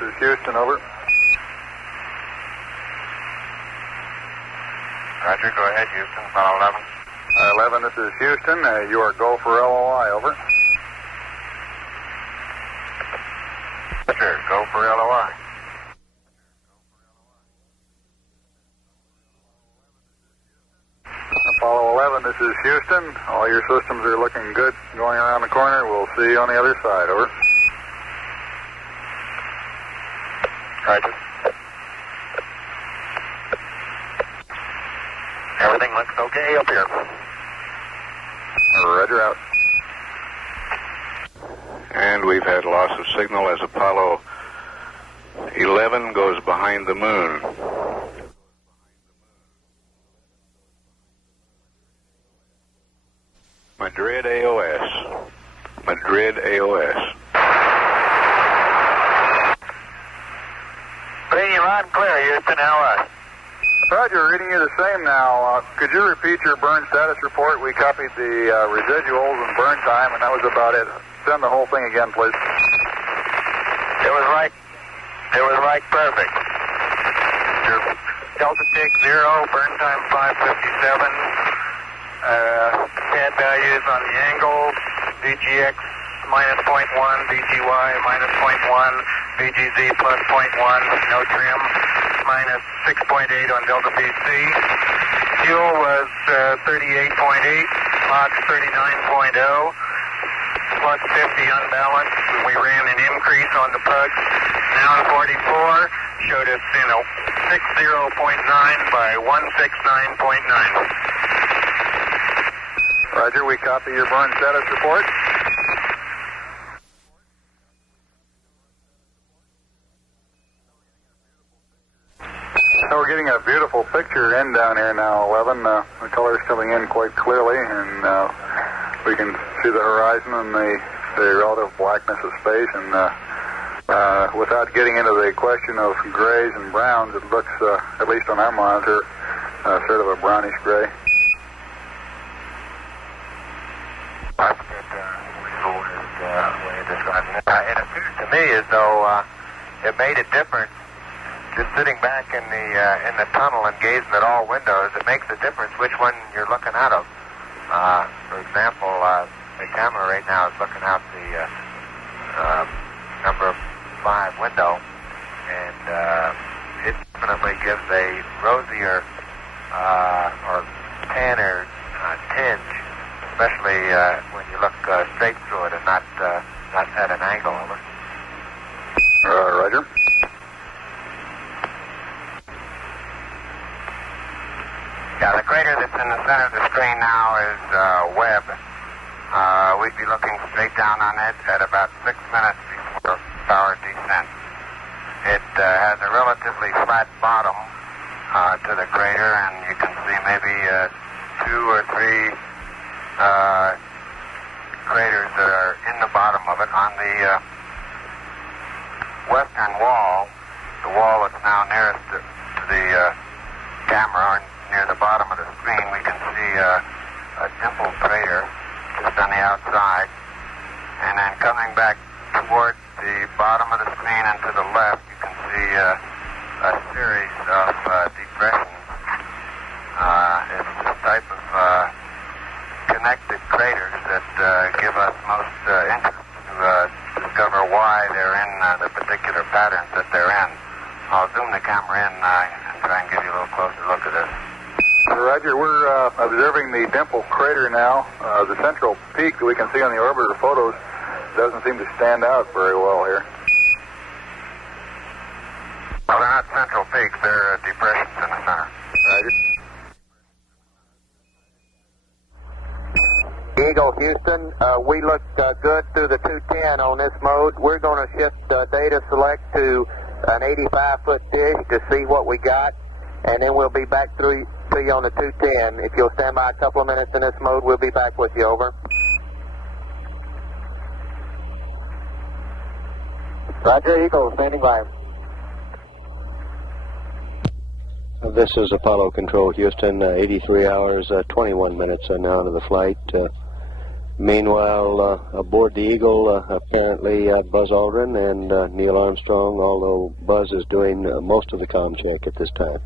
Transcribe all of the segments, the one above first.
this is Houston, over. Roger, go ahead, Houston, Apollo 11. 11, this is Houston. You are go for LOI, over. Roger, go for LOI. Apollo 11, this is Houston. All your systems are looking good going around the corner. We'll see you on the other side, over. Roger. Everything looks okay up here. Roger, out. And we've had loss of signal as Apollo 11 goes behind the moon. Madrid AOS. Madrid AOS. Reading you loud and clear, Houston, LOI. Roger, reading you the same now. Could you repeat your burn status report? We copied the residuals and burn time, and that was about it. Send the whole thing again, please. It was like perfect. Your Delta Peak 0, burn time 557. CAD values on the angle, VGX minus 0.1, VGY minus 0.1, VGZ plus 0.1, no trim, minus 6.8 on Delta PC. Fuel was 38.8, Mach 39.0, plus 50 unbalanced. We ran an increase on the pugs. Now 44 showed us in a 60.9 by 169.9. Roger, we copy your burn status report. So we're getting a beautiful picture in down here now, 11. The color's coming in quite clearly, and we can see the horizon and the relative blackness of space. And without getting into the question of grays and browns, it looks, at least on our monitor, sort of a brownish gray. That's good result is the way you described it. It appears to me as though it made a difference just sitting back in the tunnel and gazing at all windows. It makes a difference which one you're looking out of. For example, the camera right now is looking out the number 5 window, and it definitely gives a rosier or tanner tinge, especially when you look straight through it and not at an angle. Over. Roger. Yeah, the crater that's in the center of the screen now is Webb. We'd be looking straight down on it at about 6 minutes before power descent. It has a relatively flat bottom to the crater, and you can see maybe 2 or 3 craters that are in the bottom of it. On the western wall, the wall that's now nearest to the camera, near the bottom of the screen, we can see a dimpled crater just on the outside. And then coming back towards the bottom of the screen and to the left, you can see a series of depressions. It's the type of connected craters that give us most interest to discover why they're in the particular patterns that they're in. I'll zoom the camera in and try and give you a little closer look at this. Roger, we're observing the dimple crater now. The central peak that we can see on the orbiter photos doesn't seem to stand out very well here. Well, they're not central peaks. They're depressions in the center. Roger. Eagle, Houston, we look good through the 210 on this mode. We're going to shift data select to an 85-foot dish to see what we got, and then we'll be back to you on the 210. If you'll stand by a couple of minutes in this mode, we'll be back with you. Over. Roger, Eagle, standing by. This is Apollo Control, Houston, 83 hours, 21 minutes now into the flight. Meanwhile, aboard the Eagle, apparently Buzz Aldrin and Neil Armstrong, although Buzz is doing most of the comm check at this time.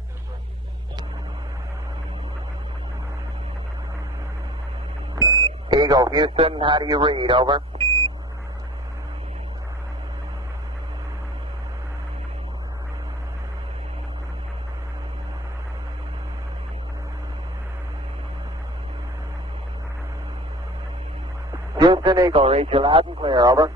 Eagle, Houston, how do you read? Over. Houston, Eagle, read you loud and clear, over.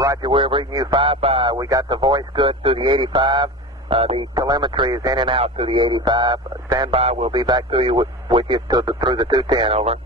Roger, we're reading you 5-5. We got the voice good through the 85. The telemetry is in and out through the 85. Stand by, we'll be back to you with you through the 210, over.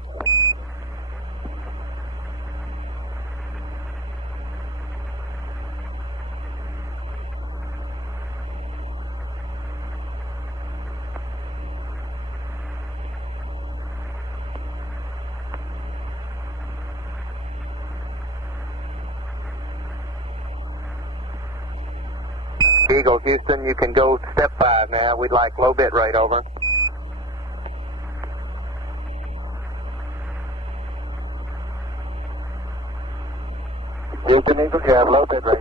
Eagle, Houston, you can go step 5 now. We'd like low bit rate, over. Houston, Eagle, you have low bit rate.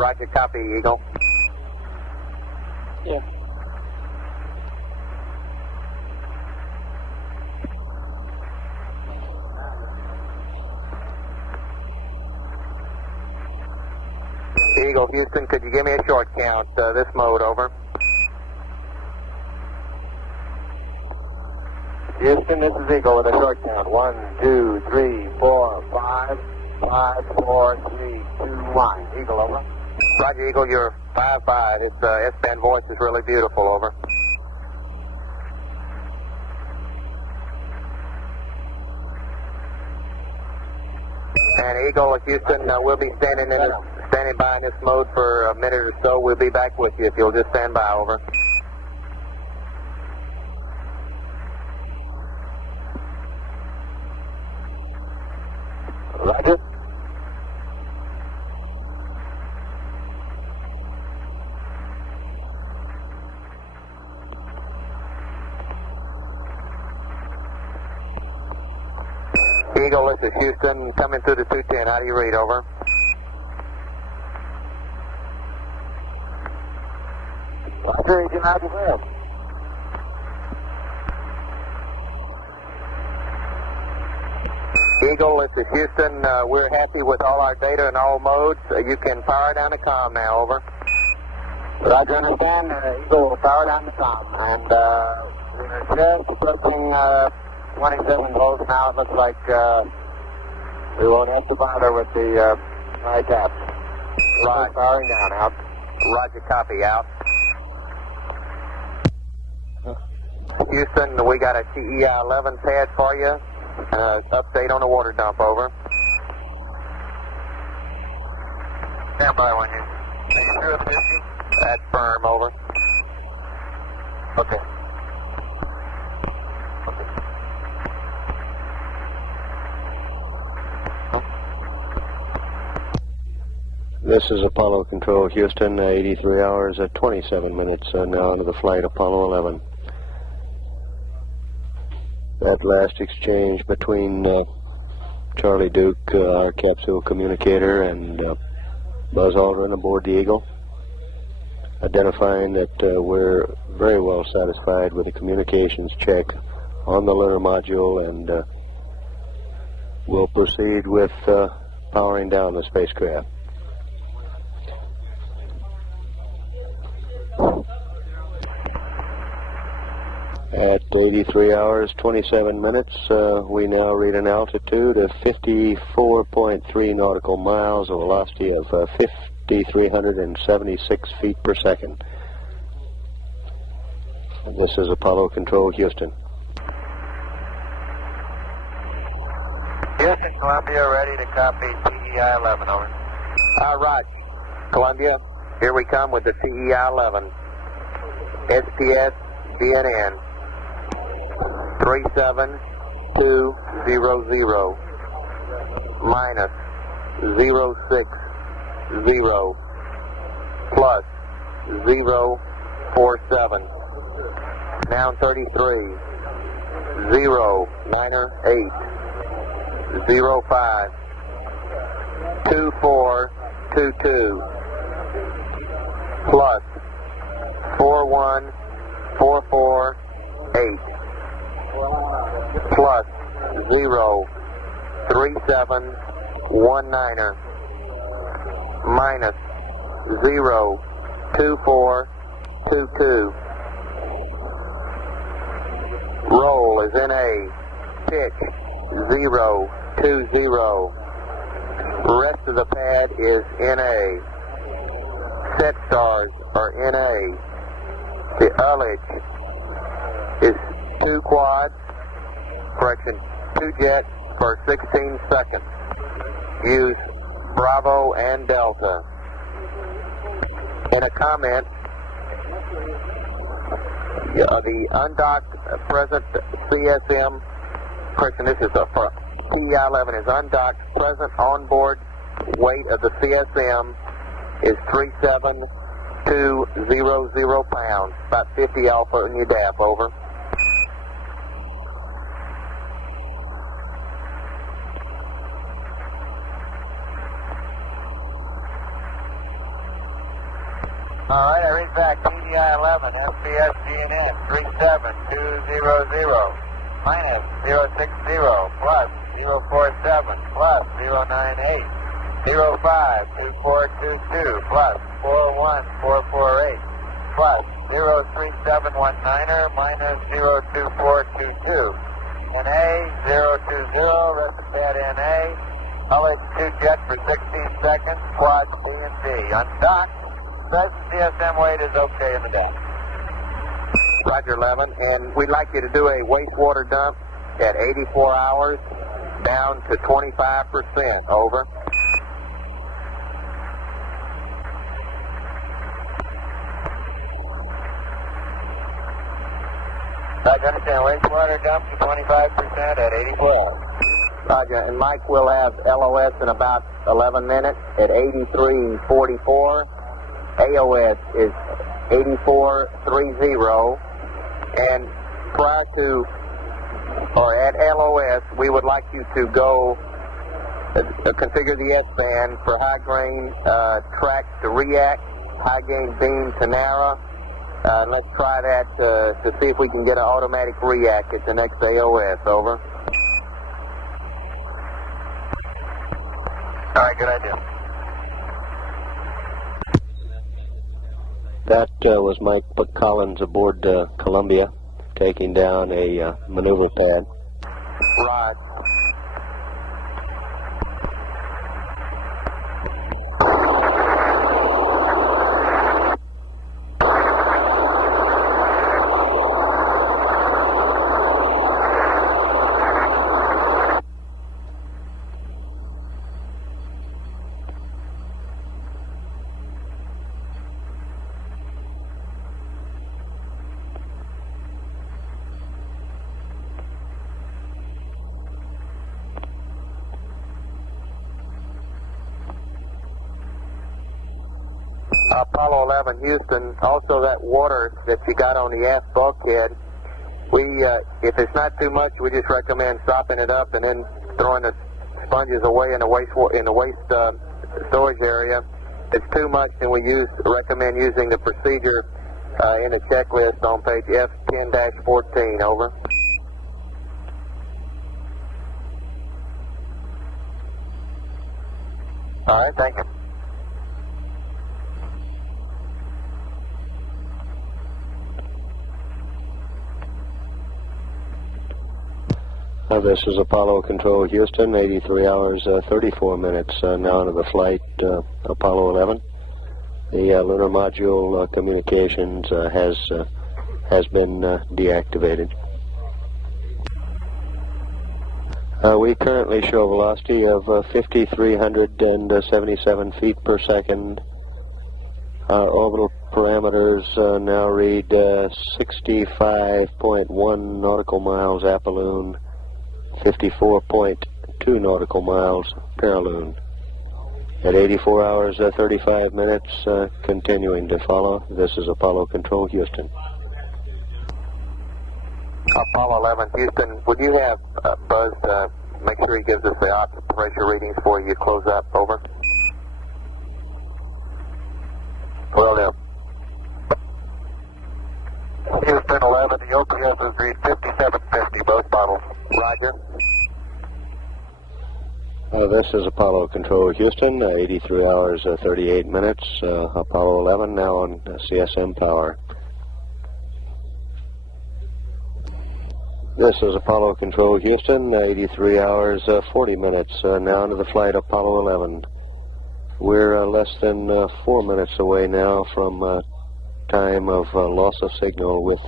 Roger, copy, Eagle. Yeah. Eagle, Houston, could you give me a short count, this mode, over? Houston, this is Eagle with a short count. 1, 2, 3, 4, 5, 5, 4, 3, 2, 1. Eagle, over. Roger, Eagle, you're 5-5. This S-band voice is really beautiful, over. And Eagle, Houston, we'll be standing by in this mode for a minute or so. We'll be back with you if you'll just stand by, over. Roger. Eagle, this is Houston, coming through the 210. How do you read, over? Roger, read you loud and clear. Eagle, this is Houston. We're happy with all our data in all modes. You can power down the comm now, over. Roger, understand. Eagle will power down the comm. And we're just approaching 27 volts now. It looks like we won't have to bother with the high taps. Right. Powering down, out. Roger, copy, out. Houston, we got a TEI-11 pad for you. Update on the water dump, over. Stand by when you. Are you sure of this? That's firm, over. Okay. This is Apollo Control, Houston, 83 hours at 27 minutes now into the flight, Apollo 11. That last exchange between Charlie Duke, our capsule communicator, and Buzz Aldrin aboard the Eagle, identifying that we're very well satisfied with the communications check on the lunar module, and we'll proceed with powering down the spacecraft. At 83 hours, 27 minutes, we now read an altitude of 54.3 nautical miles, a velocity of 5,376 feet per second. This is Apollo Control, Houston. Houston, Columbia, ready to copy TEI-11, over. Right. Columbia, here we come with the TEI-11. SPS DNN 37200 minus 060 plus 047. Down 33. 0, Niner 8, 05, 2422, plus 41448, plus 0, 3719, minus 0, 2422. Roll is NA, pitch 020. Rest of the pad is NA. Set stars are NA. The ullage is 2 quads, correction, 2 jets for 16 seconds. Use Bravo and Delta. In a comment, the undocked present CSM, correction, this is a PEI-11 is undocked present onboard weight of the CSM is 37200 pounds, about 50 alpha in your DAP, over. All right, I read back. PEI-11, SPS GNM 37200, minus 060, plus 047, plus 098, 052422, plus 41448, plus 03719, minus 02422. NA 020, rest of pad NA. Ullage 2 jet for 16 seconds, quad B and D. Undocked. Present CSM weight is okay in the DAP. Roger, 11, and we'd like you to do a wastewater dump at 84 hours down to 25%, over. Roger, understand, wastewater dump to 25% at 84 hours. Roger, and Mike will have LOS in about 11 minutes at 8344. AOS is 8430, and prior to, or at LOS, we would like you to go configure the S-band for high gain track to react, high gain beam to narrow. Let's try that to see if we can get an automatic react at the next AOS, over. All right, good idea. That was Mike Collins aboard Columbia, taking down a maneuver pad. Right. Apollo 11 Houston, also that water that you got on the aft bulkhead, if it's not too much, we just recommend sopping it up and then throwing the sponges away in the waste storage area. If it's too much, then we recommend using the procedure in the checklist on page F10-14, over. All right, thank you. This is Apollo Control Houston, 83 hours, 34 minutes now into the flight, Apollo 11. The lunar module communications has been deactivated. We currently show a velocity of 5,377 feet per second. Orbital parameters now read 65.1 nautical miles apoloon, 54.2 nautical miles paraloon. At 84 hours 35 minutes, continuing to follow. This is Apollo Control Houston. Apollo 11, Houston, would you have Buzz make sure he gives us the oxygen pressure readings before you close up? Over. Well, now. Houston 11, the OPS has read 5750, both bottles. Roger. This is Apollo Control Houston, 83 hours, 38 minutes. Apollo 11 now on CSM power. This is Apollo Control Houston, 83 hours, 40 minutes. Now into the flight Apollo 11. We're less than 4 minutes away now from time of loss of signal with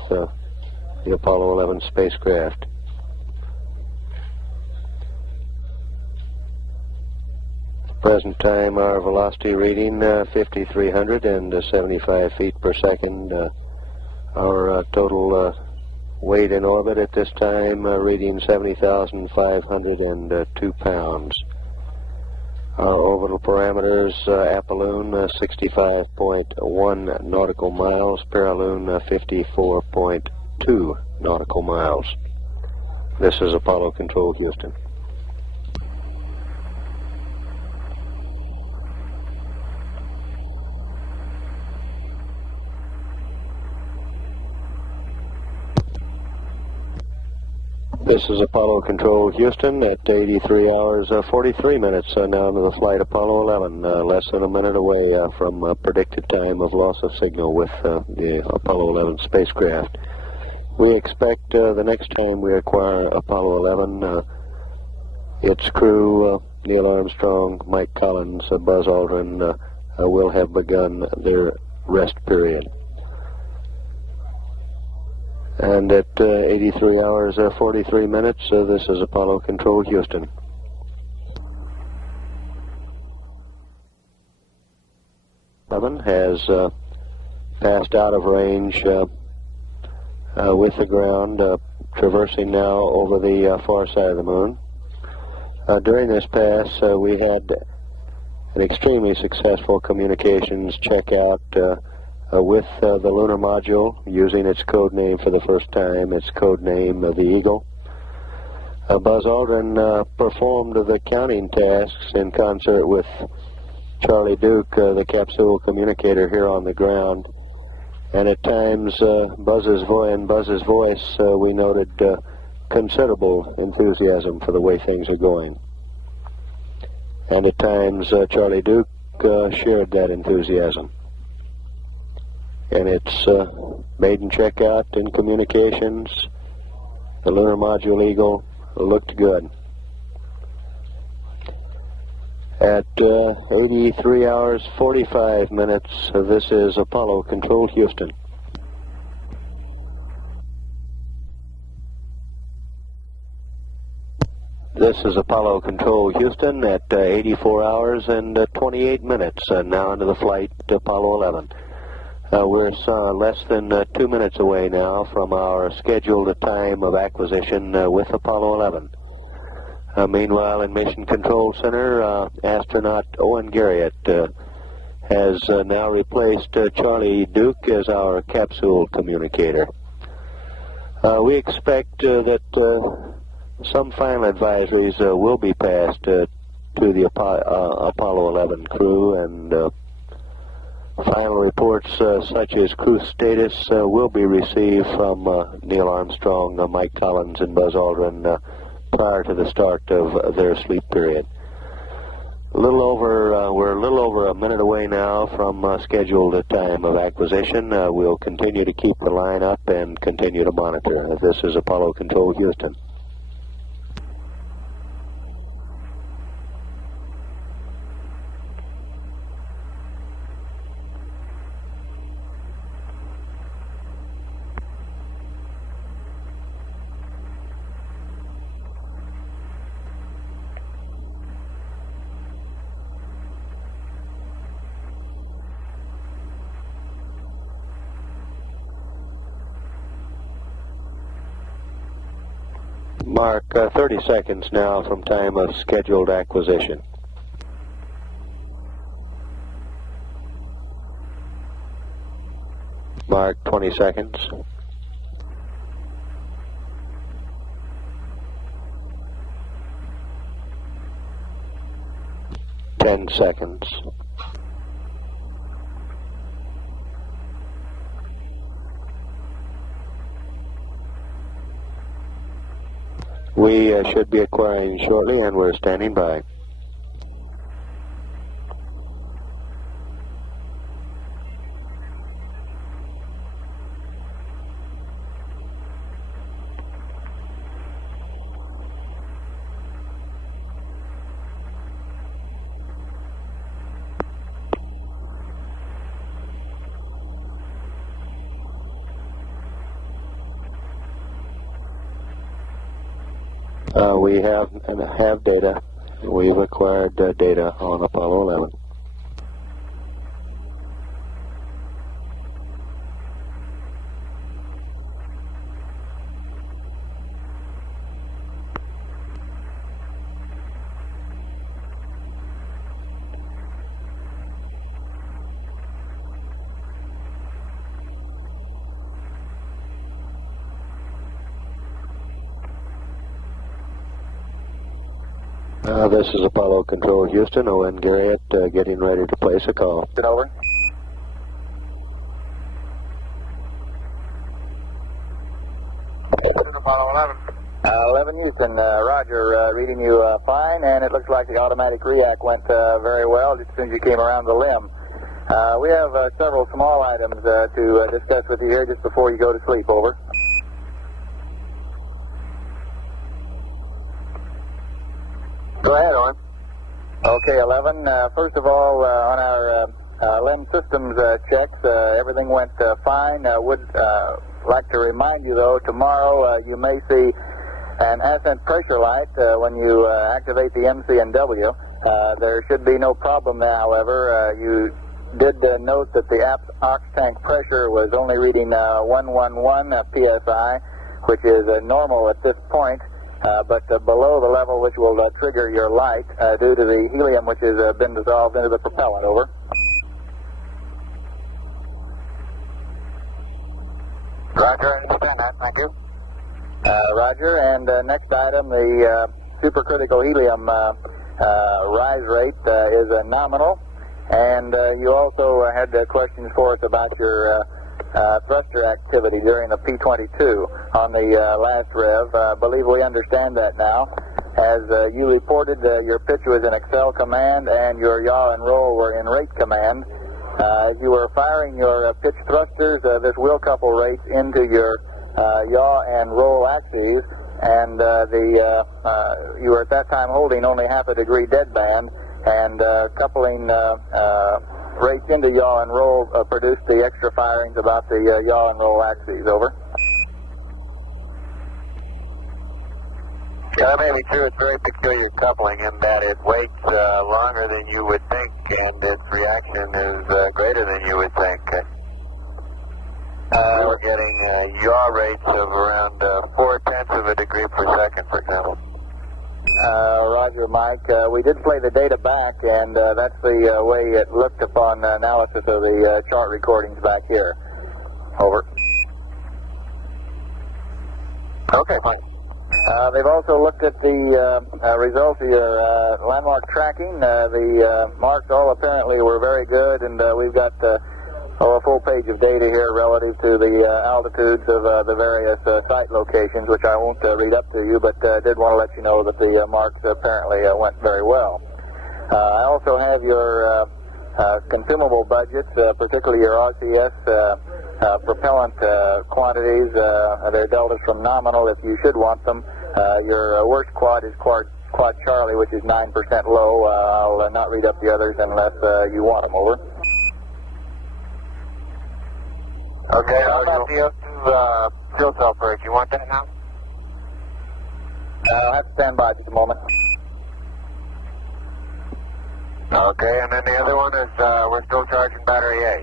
the Apollo 11 spacecraft. Present time, our velocity reading 5,375 feet per second. Our total weight in orbit at this time reading 70,502 pounds. Our orbital parameters, apolloon 65.1 nautical miles, paraloon 54.2 nautical miles. This is Apollo Control Houston. This is Apollo Control Houston at 83 hours, 43 minutes now into the flight Apollo 11, less than a minute away from predicted time of loss of signal with the Apollo 11 spacecraft. We expect the next time we acquire Apollo 11, its crew, Neil Armstrong, Mike Collins, Buzz Aldrin, will have begun their rest period. And at 83 hours, 43 minutes, this is Apollo Control Houston. Has passed out of range with the ground, traversing now over the far side of the moon. During this pass, we had an extremely successful communications checkout with the lunar module, using its code name for the first time, its code name the Eagle. Buzz Aldrin performed the counting tasks in concert with Charlie Duke, the capsule communicator here on the ground. And at times, Buzz's voice, we noted considerable enthusiasm for the way things are going. And at times, Charlie Duke shared that enthusiasm. And its maiden checkout in communications, the lunar module Eagle, looked good. At 83 hours 45 minutes, this is Apollo Control Houston. This is Apollo Control Houston at 84 hours and 28 minutes, now into the flight Apollo 11. We're less than 2 minutes away now from our scheduled time of acquisition with Apollo 11. Meanwhile, in Mission Control Center, astronaut Owen Garriott has now replaced Charlie Duke as our capsule communicator. We expect that some final advisories will be passed to the Apollo 11 crew, and final reports such as crew status will be received from Neil Armstrong, Mike Collins, and Buzz Aldrin prior to the start of their sleep period. We're a little over a minute away now from scheduled time of acquisition. We'll continue to keep the line up and continue to monitor. This is Apollo Control Houston. Mark 30 seconds now from time of scheduled acquisition. Mark 20 seconds. 10 seconds. We should be acquiring shortly, and we're standing by. We have data. We've acquired data on Apollo 11. This is Apollo Control Houston. Owen Garriott getting ready to place a call. Over. Apollo 11. 11 Houston, Roger, reading you fine, and it looks like the automatic react went very well just as soon as you came around the limb. We have several small items to discuss with you here just before you go to sleep. Over. Go ahead, Owen. Okay, 11. First of all, on our LEM systems checks, everything went fine. Would like to remind you, though, tomorrow you may see an ascent pressure light when you activate the MCNW. There should be no problem there, however. You did note that the ox tank pressure was only reading 111 psi, which is normal at this point. But below the level which will trigger your light due to the helium which has been dissolved into the propellant. Over. Roger, I understand that. Thank you. Roger, and next item, the supercritical helium rise rate is nominal, and you also had questions for us about your thruster activity during the P-22 on the last rev. I believe we understand that now. As you reported, your pitch was in Excel command and your yaw and roll were in rate command. As you were firing your pitch thrusters, this will couple rates into your yaw and roll axes, and you were at that time holding only half a degree deadband, and coupling rates into yaw and roll produced the extra firings about the yaw and roll axes. Over. Yeah, that may be true. It's very peculiar coupling in that it waits longer than you would think, and its reaction is greater than you would think. We're getting yaw rates of around 0.4 of a degree per second, for example. Roger, Mike. We did play the data back, and that's the way it looked upon analysis of the chart recordings back here. Over. Okay, fine. They've also looked at the results of your landmark tracking. The marks all apparently were very good, and we've got a full page of data here relative to the altitudes of the various site locations, which I won't read up to you, but did want to let you know that the marks apparently went very well. I also have your consumable budgets, particularly your RCS propellant quantities. They're deltas from nominal if you should want them. Your worst quad is quad Charlie, which is 9% low. I'll not read up the others unless you want them. Over. Okay, how about the O2 fuel cell purge? You want that now? I'll have to stand by just a moment. Okay, and then the other one is we're still charging battery A.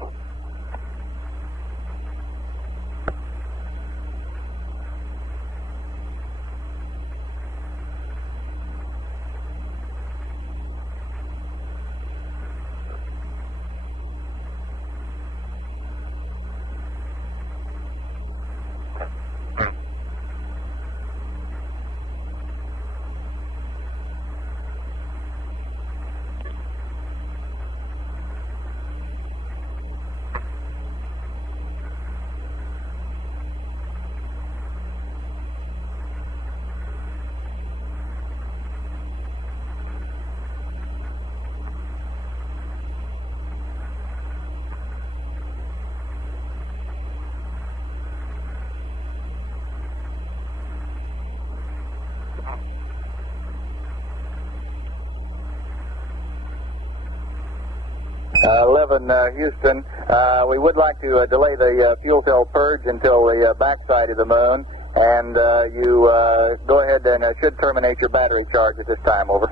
11 Houston, we would like to delay the fuel cell purge until the backside of the moon, and you go ahead and should terminate your battery charge at this time. Over.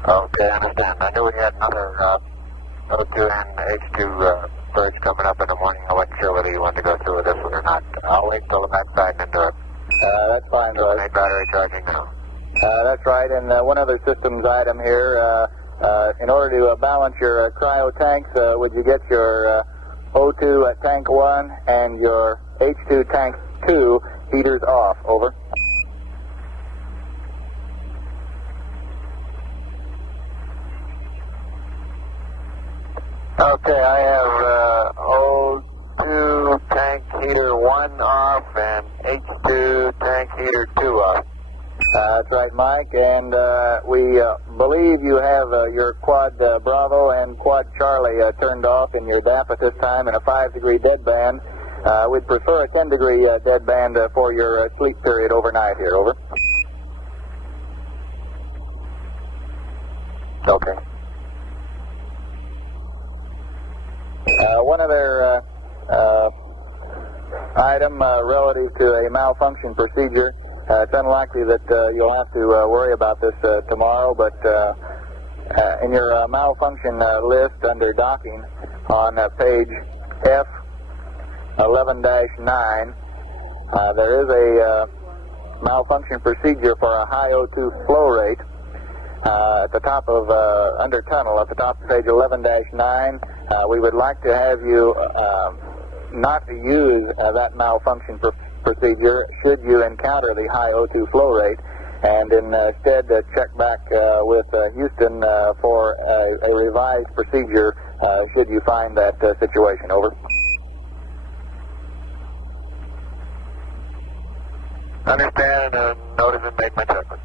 Okay, I understand. I knew we had another O2 and H2 purge coming up in the morning. I wasn't sure whether you wanted to go through with this one or not. I'll wait till the backside and then do it. That's fine, Roy. Terminate battery charging now. That's right, and one other systems item here. In order to balance your cryo tanks, would you get your O2 at tank 1 and your H2 tank 2 heaters off? Over. Okay, I have O2 tank heater 1 off and H2 tank heater 2 off. That's right, Mike, and we believe you have your quad Bravo and quad Charlie turned off in your DAP at this time in a 5-degree deadband. We'd prefer a 10-degree deadband for your sleep period overnight here. Over. Okay. One other item relative to a malfunction procedure. It's unlikely that you'll have to worry about this tomorrow, but in your malfunction list under docking on page F11-9, there is a malfunction procedure for a high O2 flow rate at the top of, under tunnel, at the top of page 11-9. We would like to have you not use that malfunction procedure should you encounter the high O2 flow rate, and instead check back with Houston for a revised procedure should you find that situation. Over. Understand and notice and make my judgment.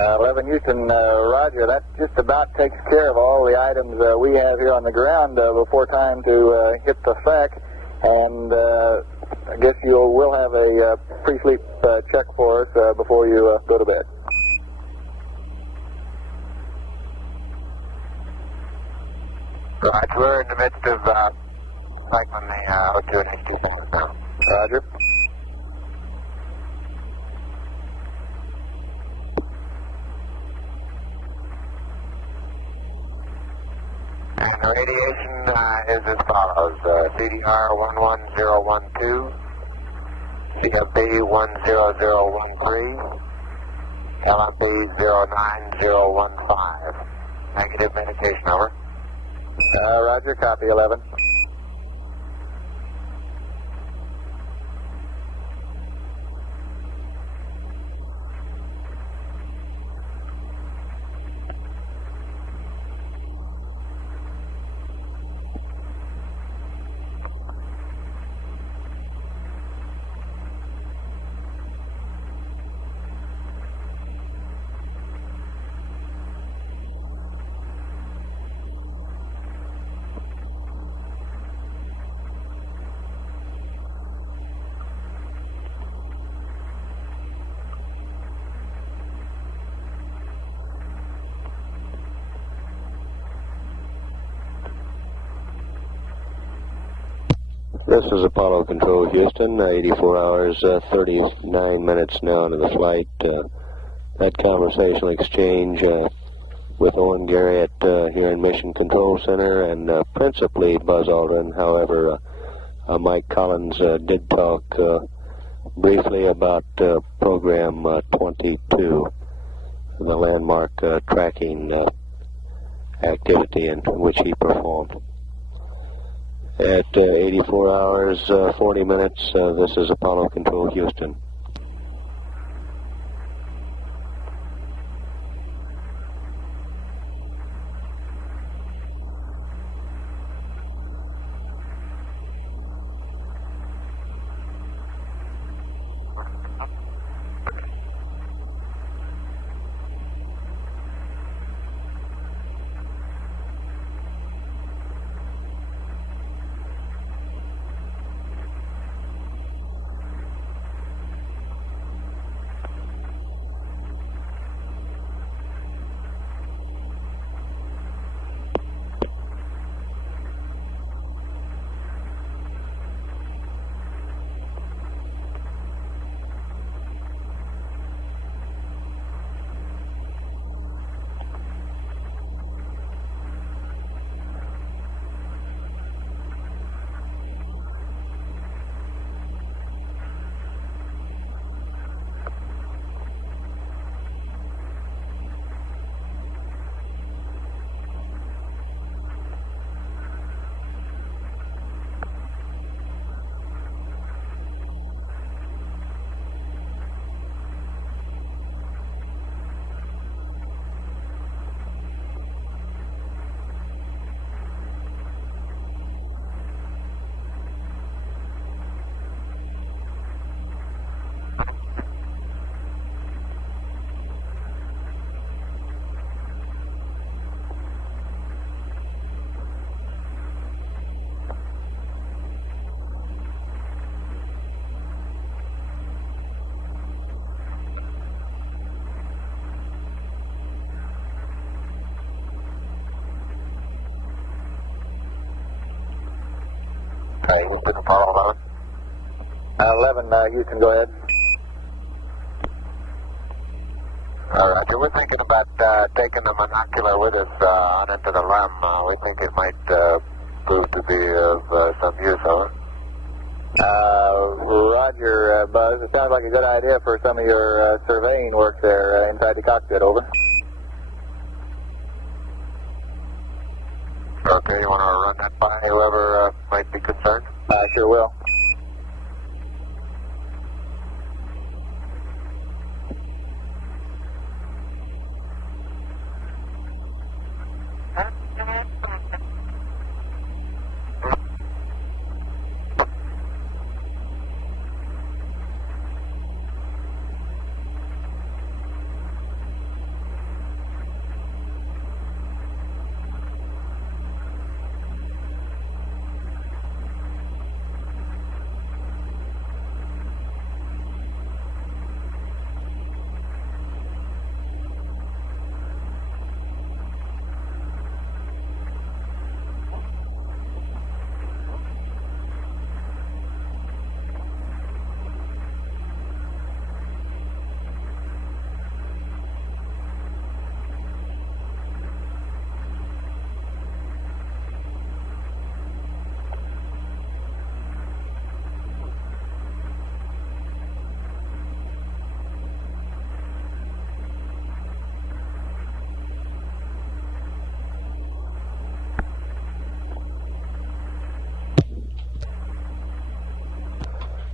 Uh, 11 Houston, Roger. That just about takes care of all the items we have here on the ground before time to hit the FAC. And I guess you will have a pre-sleep check for us before you go to bed. Right, we're in the midst of cycling the O2 and H2 phones now. Roger. And the radiation is as follows. CDR 11012, CFB 10013, LMB 09015. Negative medication, over. Roger, copy 11. This is Apollo Control, Houston. 84 hours, 39 minutes now into the flight. That conversational exchange with Owen Garriott here in Mission Control Center and principally Buzz Aldrin. However, Mike Collins did talk briefly about Program 22, the landmark tracking activity in which he performed. At 84 hours, 40 minutes, this is Apollo Control, Houston. Houston, Apollo 11. 11, Houston, go ahead. Roger, we're thinking about taking the monocular with us on into the LEM. We think it might prove to be of some use, over. Roger, Buzz. It sounds like a good idea for some of your surveying work there inside the cockpit, over. Okay, you want to run that by whoever might be concerned? I sure will.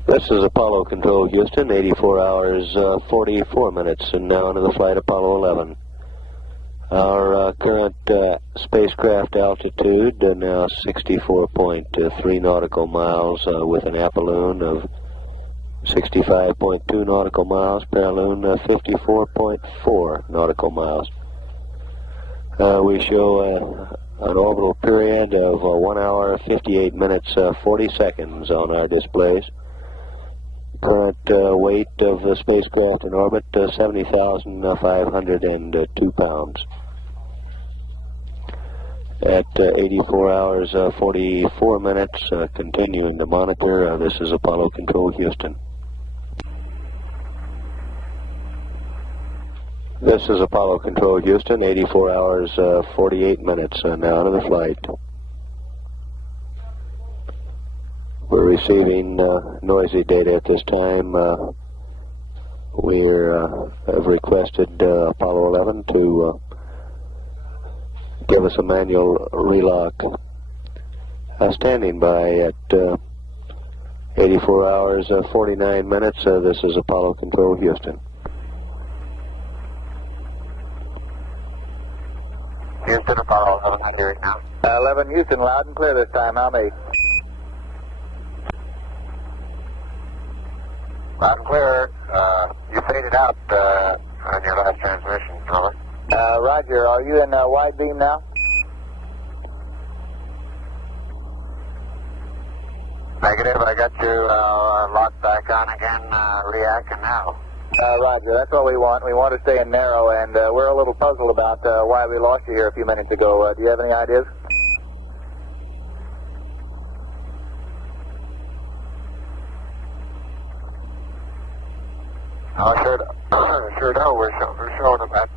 This is Apollo Control, Houston, 84 hours, 44 minutes, and now into the flight Apollo 11. Our current spacecraft altitude, now 64.3 nautical miles, with an apoloon of 65.2 nautical miles, paraloon 54.4 nautical miles. We show an orbital period of 1 hour, 58 minutes, 40 seconds on our displays. Current weight of the spacecraft in orbit, 70,502 pounds. At 84 hours, 44 minutes, continuing to monitor, this is Apollo Control, Houston. This is Apollo Control, Houston, 84 hours, 48 minutes, now into the flight. We're receiving noisy data at this time. We have requested Apollo 11 to give us a manual relock. Standing by at 84 hours, 49 minutes. This is Apollo Control, Houston. Houston, Apollo 11, I hear it now. 11, Houston, loud and clear this time. How many? Loud and clear. You faded out on your last transmission, over. Roger, are you in wide beam now? Negative, I got you locked back on again, reacting now. Roger, that's what we want. We want to stay in narrow, and we're a little puzzled about why we lost you here a few minutes ago. Do you have any ideas? Oh, sure do. We're showing about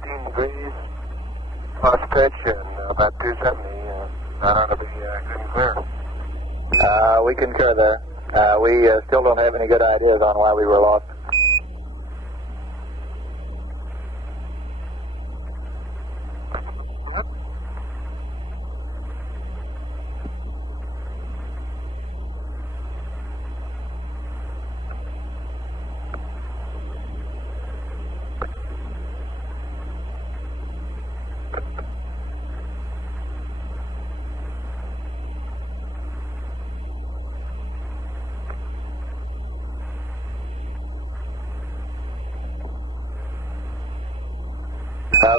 15 degrees plus pitch and about 270. That ought to be good and clear. We concur there. We still don't have any good ideas on why we were lost.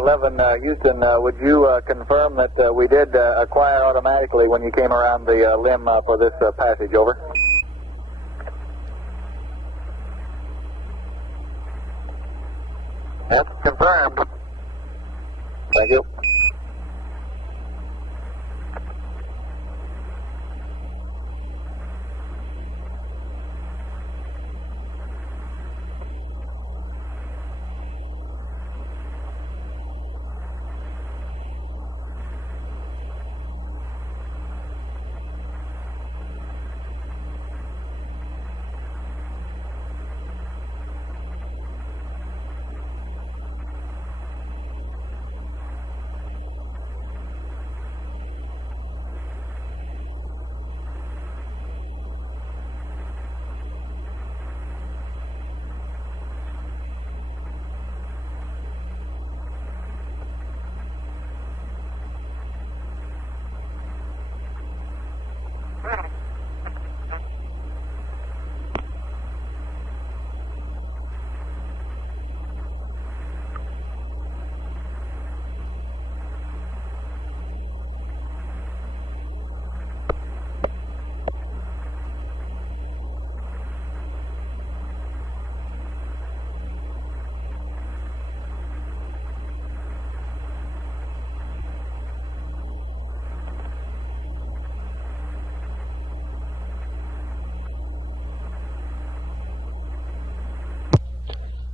11, Houston, would you confirm that we did acquire automatically when you came around the limb for this passage, over? That's confirmed. Thank you.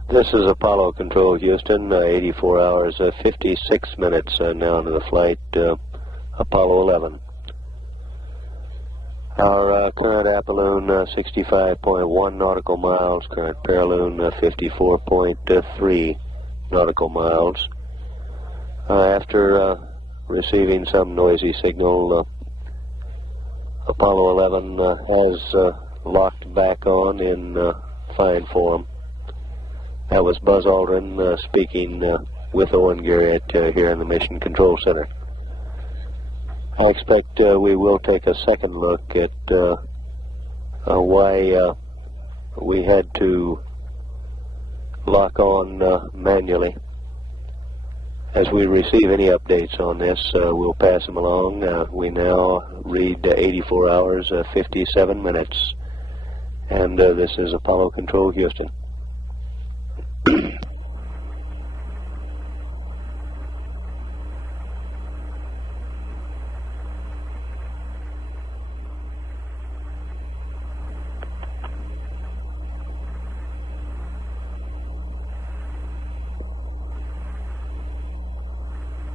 This is Apollo Control, Houston, 84 hours, 56 minutes now into the flight, Apollo 11. Our current apolloon, 65.1 nautical miles, current paraloon, 54.3 nautical miles. After receiving some noisy signal, Apollo 11 has locked back on in fine form. That was Buzz Aldrin speaking with Owen Garrett here in the Mission Control Center. I expect we will take a second look at why we had to lock on manually. As we receive any updates on this, we'll pass them along. We now read 84 hours, 57 minutes. And this is Apollo Control, Houston.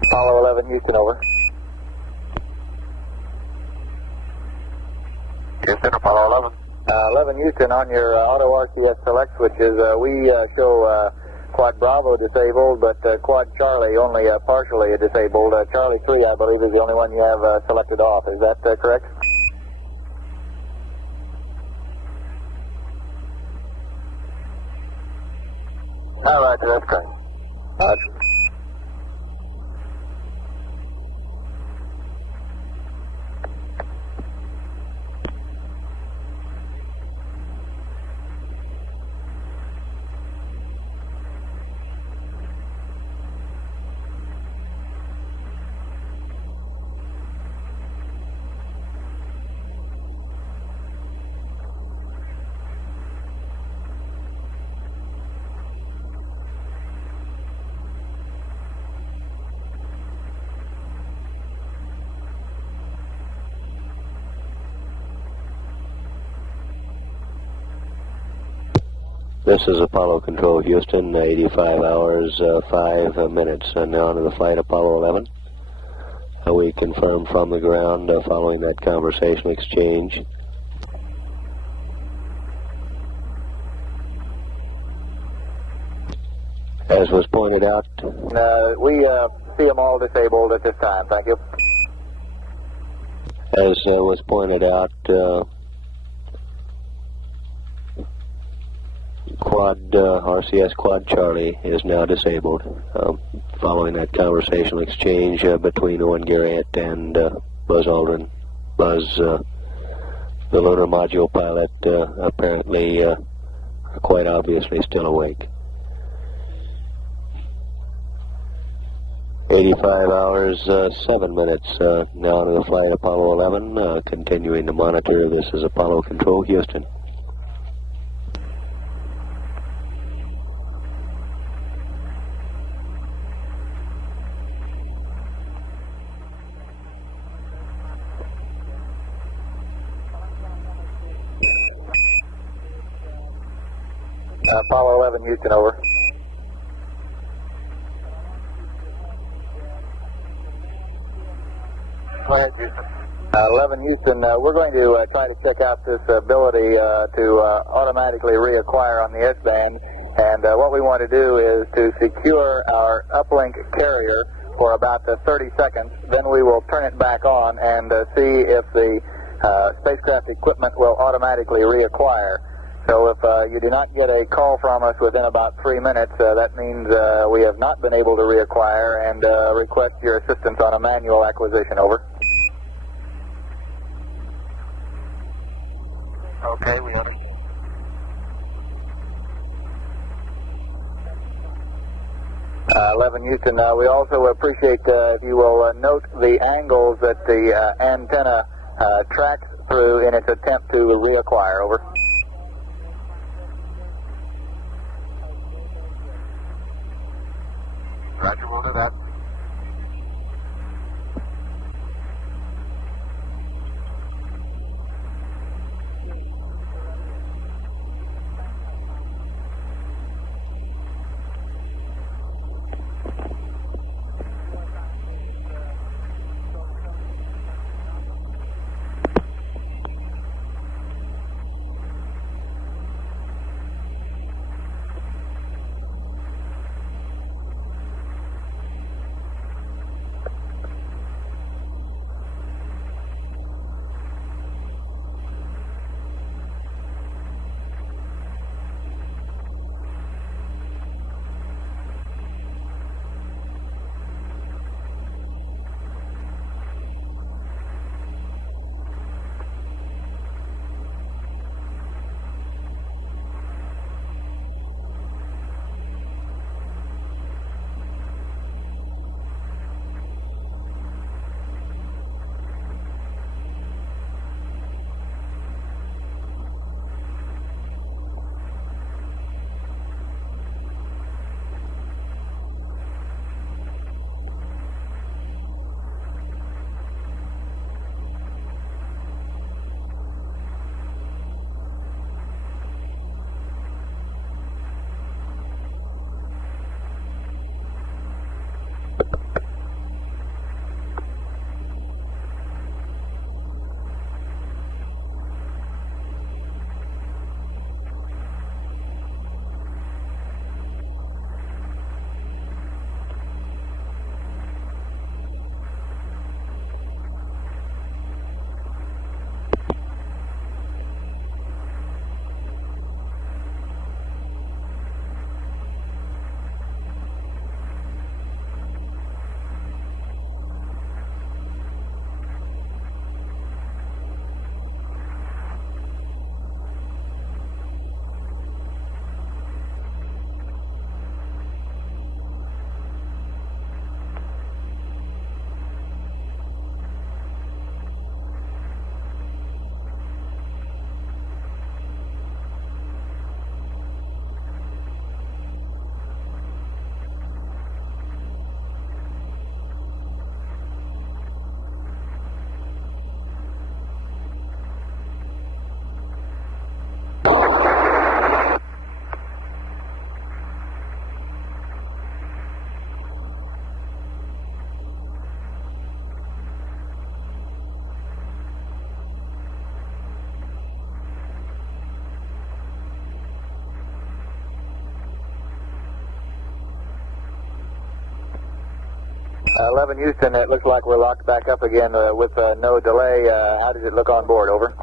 Apollo 11, Houston, over. Houston, Apollo 11. 11 Houston, on your auto RCS select switches, we show Quad Bravo disabled, but Quad Charlie only partially disabled. Charlie 3, I believe, is the only one you have selected off. Is that correct? All right, that's correct. This is Apollo Control, Houston, 85 hours, 5 minutes. Now onto the flight, Apollo 11. We confirm from the ground following that conversation exchange. As was pointed out, we see them all disabled at this time. Thank you. As was pointed out, RCS Quad Charlie is now disabled. Following that conversational exchange between Owen Garrett and Buzz Aldrin. Buzz, the lunar module pilot, apparently quite obviously still awake. 85 hours, 7 minutes now to the flight, Apollo 11, continuing to monitor. This is Apollo Control, Houston. Apollo 11, Houston, over. Go ahead, Houston. 11 Houston, we're going to try to check out this ability to automatically reacquire on the S-band, and what we want to do is to secure our uplink carrier for about 30 seconds. Then we will turn it back on and see if the spacecraft equipment will automatically reacquire. So if you do not get a call from us within about 3 minutes, that means we have not been able to reacquire, and request your assistance on a manual acquisition. Over. Okay, we understand. 11 Houston, we also appreciate if you will note the angles that the antenna tracks through in its attempt to reacquire. Over. Roger, we'll do that. 11 Houston, it looks like we're locked back up again with no delay. How does it look on board? Over.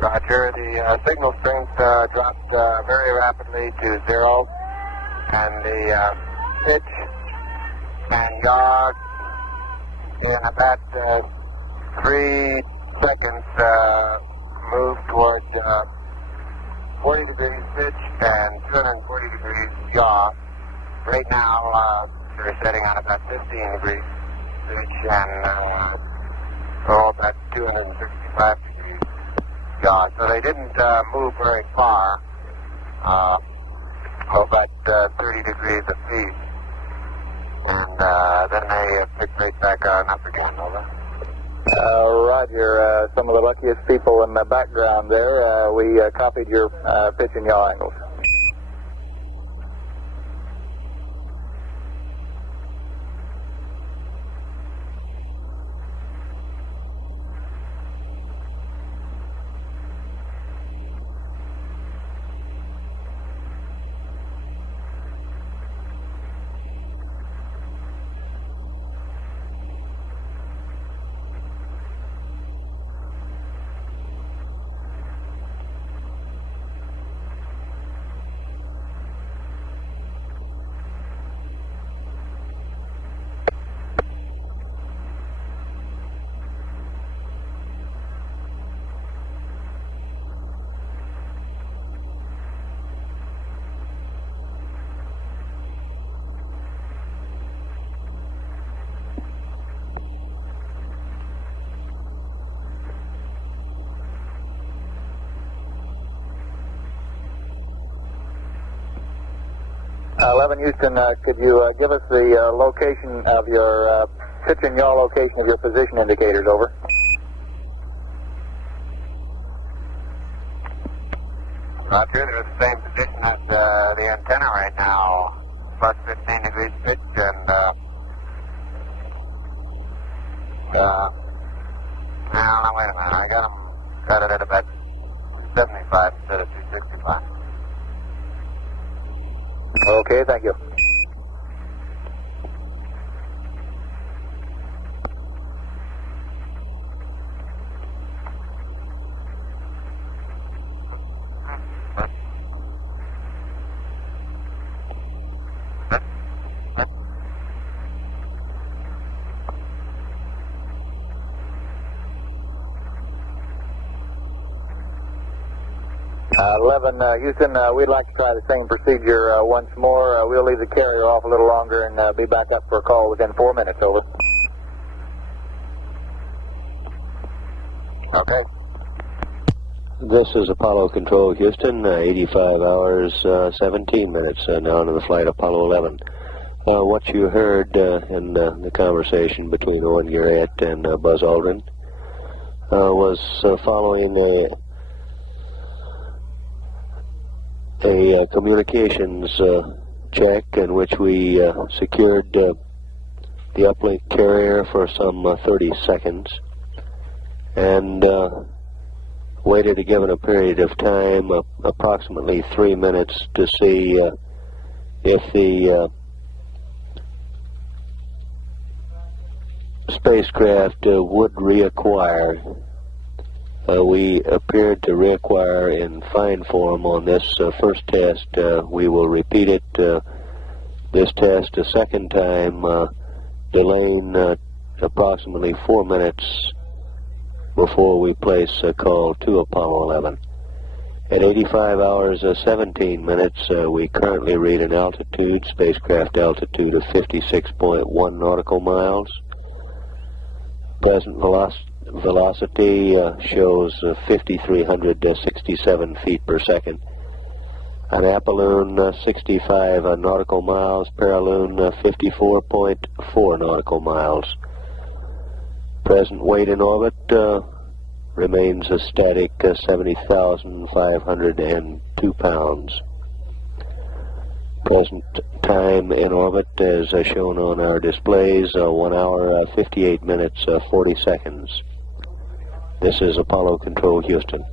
Roger. The signal strength dropped very rapidly to 0, and the pitch and yaw in about 3 seconds moved towards 40 degrees pitch and 240 degrees yaw. Right now, they're setting on about 15 degrees pitch and about 265 degrees yaw. So they didn't move very far, about 30 degrees apiece. And then they picked right back on up again. Over. Roger. Some of the luckiest people in the background there. We copied your pitch and yaw angles. Houston, could you give us the location of your pitch and yaw location of your position indicators? Over. Roger, they're the same position as the antenna right now, plus 15 degrees pitch and now wait a minute, I got it at about 75 instead of 265. Okay, thank you. Houston, we'd like to try the same procedure once more. We'll leave the carrier off a little longer and be back up for a call within 4 minutes. Over. Okay. This is Apollo Control, Houston. 85 hours, 17 minutes now into the flight Apollo 11. What you heard in the conversation between Owen Garrett and Buzz Aldrin was following a communications check in which we secured the uplink carrier for some 30 seconds and waited a given period of time, approximately 3 minutes, to see if the spacecraft would reacquire. We appeared to reacquire in fine form on this first test. We will repeat it, this test a second time, delaying approximately 4 minutes before we place a call to Apollo 11. At 85 hours, 17 minutes, we currently read an altitude, spacecraft altitude of 56.1 nautical miles. Present velocity shows 5,367 feet per second. An apolloon 65 nautical miles, paraloon 54.4 nautical miles. Present weight in orbit remains a static 70,502 pounds. Present time in orbit, as shown on our displays, 1 hour, 58 minutes, 40 seconds. This is Apollo Control, Houston.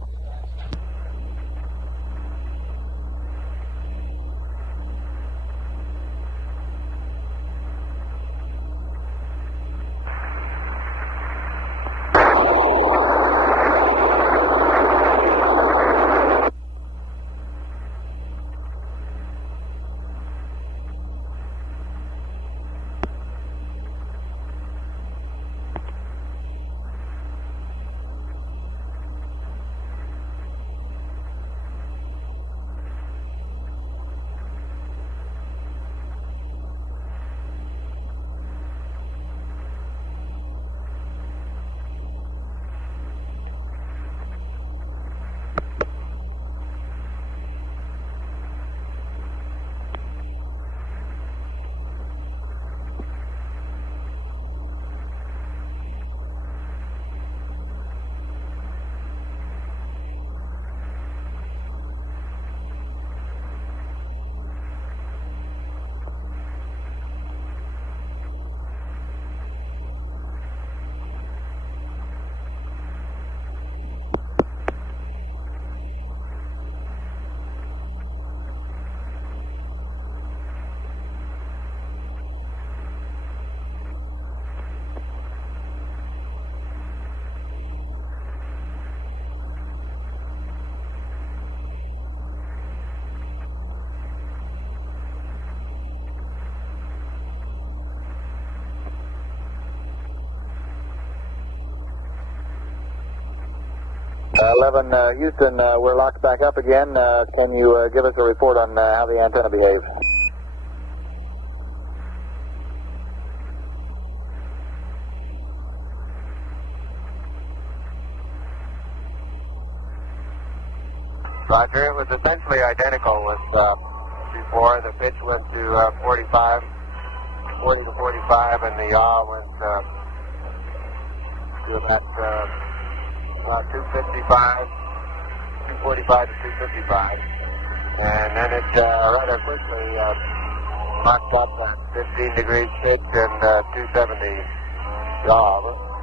11 Houston, we're locked back up again. Can you give us a report on how the antenna behaves? Roger, it was essentially identical with before. The pitch went to 40 to 45, and the yaw went to about 255, 245 to 255. And then it rather quickly locked up at 15 degrees pitch and 270 yaw.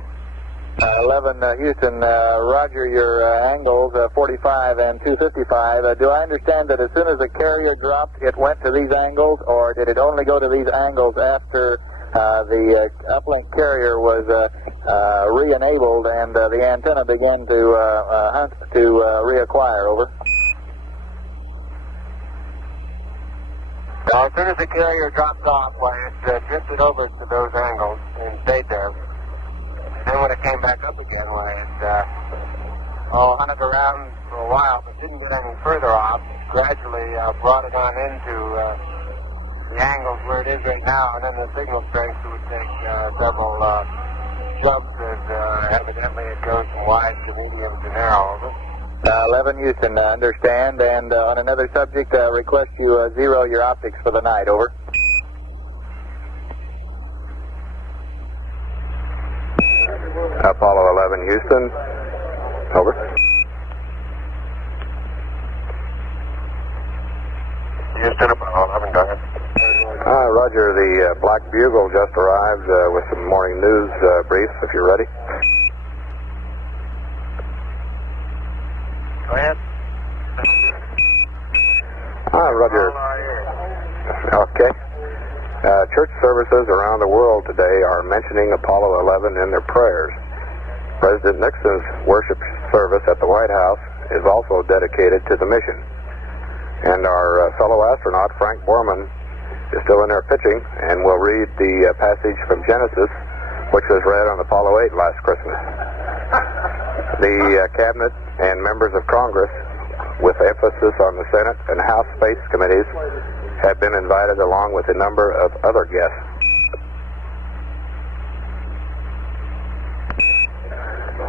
11 Houston, roger your angles, 45 and 255. Do I understand that as soon as the carrier dropped, it went to these angles, or did it only go to these angles after the uplink carrier was re-enabled and the antenna began to reacquire? Over. Now, as soon as the carrier dropped off, why, it drifted over to those angles and stayed there. Then when it came back up again, why, it hunted around for a while, but didn't get any further off. Gradually brought it on into the angles where it is right now, and then the signal strength would take several jumps as evidently it goes from wide to medium to narrow. Over. 11 Houston, understand, and on another subject, request you zero your optics for the night. Over. Apollo 11 Houston, over. Houston, Apollo 11, go ahead. Roger, the Black Bugle just arrived with some morning news brief, if you're ready. Go ahead. Roger. Okay. Church services around the world today are mentioning Apollo 11 in their prayers. President Nixon's worship service at the White House is also dedicated to the mission. And our fellow astronaut, Frank Borman, is still in there pitching, and will read the passage from Genesis, which was read on Apollo 8 last Christmas. The Cabinet and members of Congress, with emphasis on the Senate and House Space Committees, have been invited along with a number of other guests.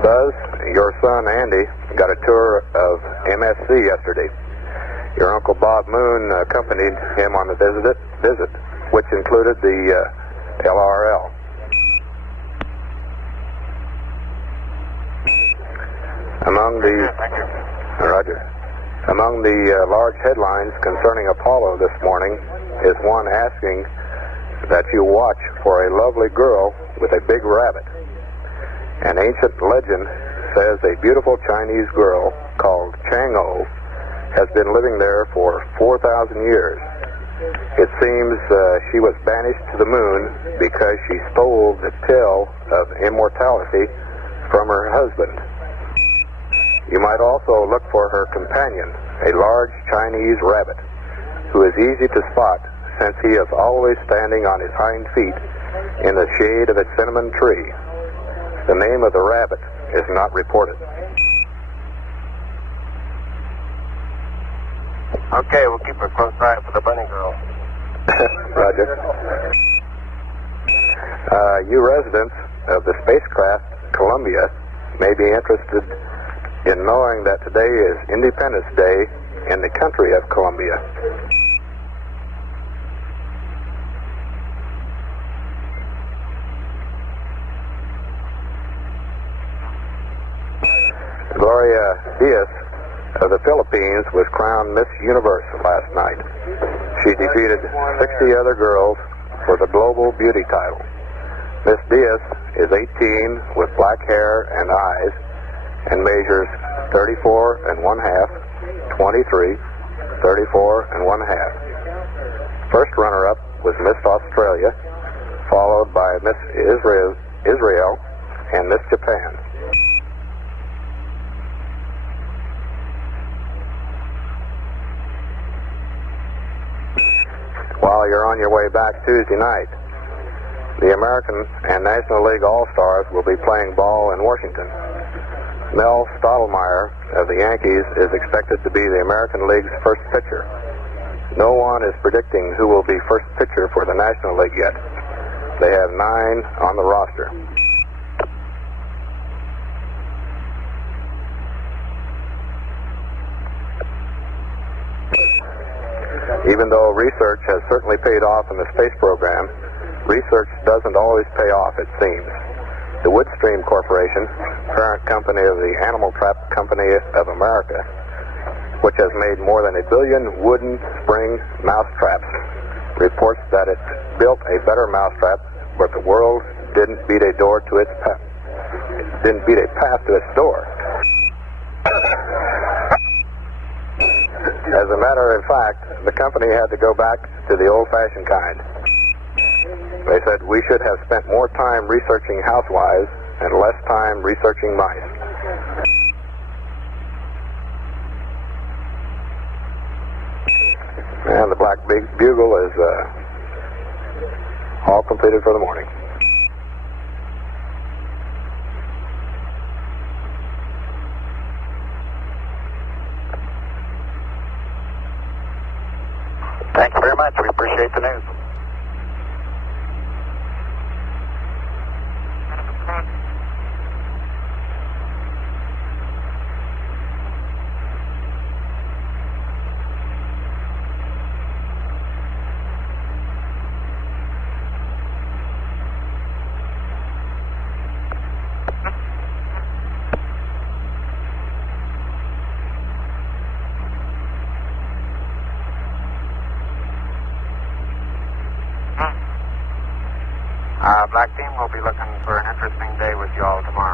Buzz, your son Andy got a tour of MSC yesterday. Your Uncle Bob Moon accompanied him on the visit, which included the LRL. Among the large headlines concerning Apollo this morning is one asking that you watch for a lovely girl with a big rabbit. An ancient legend says a beautiful Chinese girl called Chang'o has been living there for 4,000 years. It seems she was banished to the moon because she stole the pill of immortality from her husband. You might also look for her companion, a large Chinese rabbit, who is easy to spot since he is always standing on his hind feet in the shade of a cinnamon tree. The name of the rabbit is not reported. Okay, we'll keep a close eye for the bunny girl. Roger. You residents of the spacecraft Columbia may be interested in knowing that today is Independence Day in the country of Colombia. Gloria Diaz of the Philippines was crowned Miss Universe last night. She defeated 60 other girls for the Global Beauty title. Miss Diaz is 18 with black hair and eyes and measures 34 1/2, 23, 34 1/2. First runner-up was Miss Australia, followed by Miss Israel and Miss Japan. While you're on your way back Tuesday night, the American and National League All-Stars will be playing ball in Washington. Mel Stottlemyre of the Yankees is expected to be the American League's first pitcher. No one is predicting who will be first pitcher for the National League yet. They have 9 on the roster. Even though research has certainly paid off in the space program, research doesn't always pay off, it seems. The Woodstream Corporation, parent company of the Animal Trap Company of America, which has made more than 1 billion wooden spring mouse traps, reports that it built a better mousetrap, but the world didn't beat a path to its door. As a matter of fact, the company had to go back to the old-fashioned kind. They said we should have spent more time researching housewives and less time researching mice. And the Black Bugle is all completed for the morning. Thank you very much. We appreciate the news. Black Team will be looking for an interesting day with you all tomorrow.